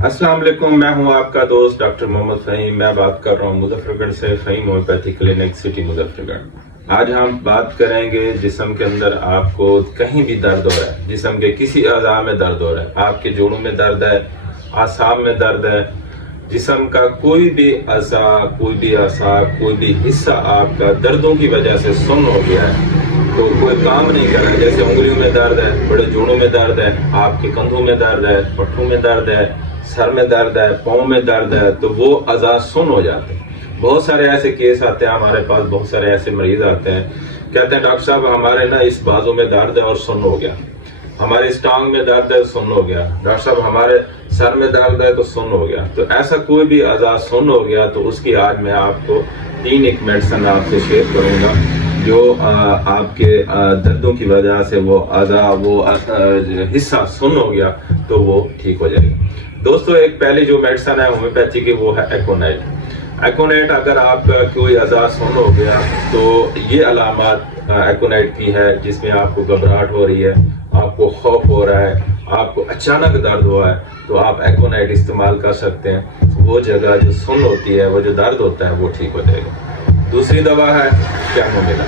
अस्सलाम वालेकुम, मैं हूं आपका दोस्त डॉक्टर मोहम्मद फ़हीम। मैं बात कर रहा हूं मुजफ्फरगढ़ से, Faheem homeopathy clinic city Muzaffargarh. आज हम बात करेंगे जिस्म के अंदर आपको कहीं भी दर्द हो रहा है, जिस्म के किसी अज़ा में दर्द हो रहा है, आपके जोड़ों में दर्द है, आसाब में दर्द है, जिस्म का कोई भी अज़ा, कोई भी आसाब, कोई भी हिस्सा आपका दर्दों की वजह से सुन्न हो गया है, तो कोई काम नहीं कर रहा है। जैसे उंगलियों में दर्द है, बड़े जोड़ों में दर्द है, आपके कंधों में दर्द है, पट्टों में दर्द है, सर में दर्द है, पाँव में दर्द है, तो वो अज़ा सुन्न हो जाते हैं। बहुत सारे ऐसे केस आते हैं हमारे पास, बहुत सारे ऐसे मरीज आते हैं, कहते हैं डॉक्टर साहब हमारे ना इस बाजू में दर्द है और सुन्न हो गया, हमारे इस टांग में दर्द है सुन्न हो गया, डॉक्टर साहब हमारे सर में दर्द है तो सुन्न हो गया। तो ऐसा कोई भी अज़ा सुन्न हो गया तो उसकी आज मैं आपको 3 एक मेडिसिन आपसे शेयर करूंगा जो आपके दर्दों की वजह से वो अज़ा, वो हिस्सा सुन्न हो गया तो वो ठीक हो जाएगा। दोस्तों, एक पहली जो मेडिसिन है होम्योपैथी की वो है एकोनाइट। एकोनाइट अगर आपका कोई अज़ा सुन्न हो गया तो ये अलामत एकोनाइट की है, जिसमें आपको घबराहट हो रही है, आपको खौफ हो रहा है, आपको अचानक दर्द हुआ है, तो आप एकोनाइट इस्तेमाल कर सकते हैं। वो जगह जो सुन्न होती है, वो जो दर्द होता है, वो ठीक हो जाएगा। दूसरी दवा है कैमोमिला।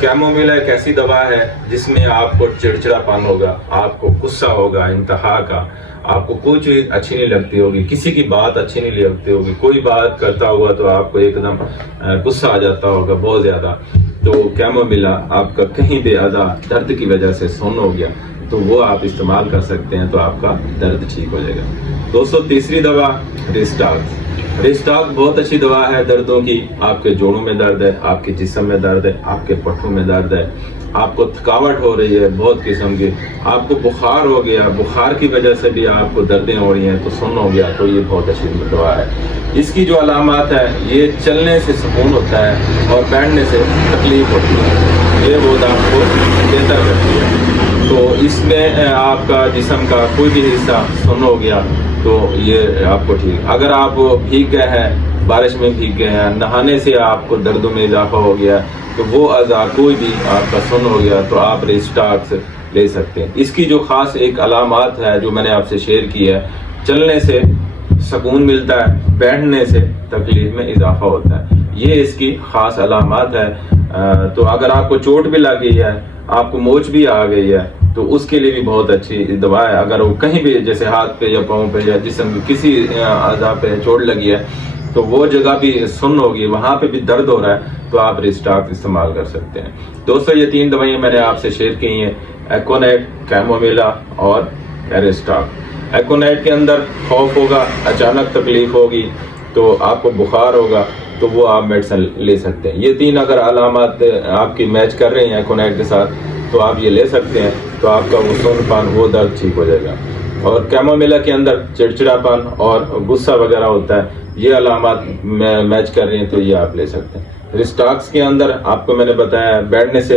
कैमोमिला एक ऐसी दवा है जिसमें आपको चिड़चिड़ापन होगा, आपको गुस्सा होगा इंतहा का, आपको कोई चीज अच्छी नहीं लगती होगी, किसी की बात अच्छी नहीं लगती होगी, कोई बात करता हुआ तो आपको एकदम गुस्सा आ जाता होगा बहुत ज्यादा। तो कैमोमिला आपका कहीं भी अज़ा दर्द की वजह से सुन्न हो गया तो वो आप इस्तेमाल कर सकते हैं, तो आपका दर्द ठीक हो जाएगा। दोस्तों, तीसरी दवा रिस्टाक्स। रिस्टाक बहुत अच्छी दवा है दर्दों की। आपके जोड़ों में दर्द है, आपके जिस्म में दर्द है, आपके पट्टों में दर्द है, आपको थकावट हो रही है बहुत किस्म की, आपको बुखार हो गया, बुखार की वजह से भी आपको दर्दें हो रही हैं तो सुन्न हो गया, तो ये बहुत अच्छी दवा है। इसकी जो अलामत है, ये चलने से सुकून होता है और बैठने से तकलीफ होती है, ये वो आपको बेहतर करती है। तो इसमें आपका जिस्म का कोई भी हिस्सा सुन्न हो गया तो ये आपको ठीक। अगर आप भीग गए हैं, बारिश में भीग गए हैं, नहाने से आपको दर्दों में इजाफा हो गया, तो वो अज़ा कोई भी आपका सुन्न हो गया तो आप रिस्टाक्स ले सकते हैं। इसकी जो खास एक अलामत है जो मैंने आपसे शेयर की है, चलने से सुकून मिलता है, बैठने से तकलीफ में इजाफा होता है, ये इसकी खास अलामत है। तो अगर आपको चोट भी लगी है, आपको मोच भी आ गई है, तो उसके लिए भी बहुत अच्छी दवा है। अगर वो कहीं भी जैसे हाथ पे या पाँव पे या जिस्म किसी अज़ा पे चोट लगी है तो वो जगह भी सुन्न होगी, वहां पे भी दर्द हो रहा है, तो आप रिस्टाक इस्तेमाल कर सकते हैं। दोस्तों, ये 3 दवाइयां मैंने आपसे शेयर की हैं, एकोनाइट, कैमोमिला और रिस्टाक। एकोनाइट के अंदर खौफ होगा, अचानक तकलीफ होगी, तो आपको बुखार होगा, तो वो आप मेडिसिन ले सकते हैं। ये 3 अगर अलामत आपकी मैच कर रही हैं एकोनाइट के साथ तो आप ये ले सकते हैं, तो आपका वो सुन्नपन, वो दर्द ठीक हो जाएगा। और कैमोमिला के अंदर चिड़चिड़ापन और गुस्सा वगैरह होता है, ये अलामत मैच कर रही हैं, तो ये आप ले सकते हैं। रिस्टाक्स के अंदर आपको मैंने बताया बैठने से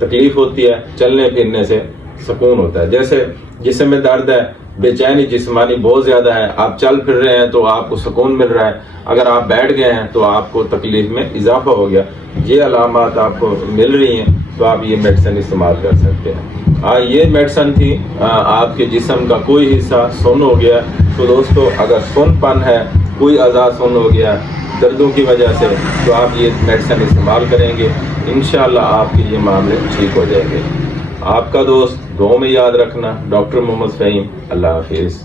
तकलीफ होती है, चलने फिरने से सुकून होता है। जैसे जिस्म में दर्द है, बेचैनी जिस्मानी बहुत ज्यादा है, आप चल फिर रहे हैं तो आपको सुकून मिल रहा है, अगर आप बैठ गए हैं तो आपको तकलीफ में इजाफा हो गया, ये अलामत आपको मिल रही हैं, तो आप ये मेडिसिन इस्तेमाल कर सकते हैं। ये मेडिसिन थी आपके जिस्म का कोई हिस्सा सुन्न हो गया। तो दोस्तों, अगर सुन्नपन है, कोई अज़ा सुन्न हो गया दर्दों की वजह से, तो आप ये मेडिसिन इस्तेमाल करेंगे, इंशाल्लाह आपके ये मामले ठीक हो जाएंगे। आपका दोस्त दुआ में याद रखना, डॉक्टर मोहम्मद फ़हीम। अल्लाह हाफिज़।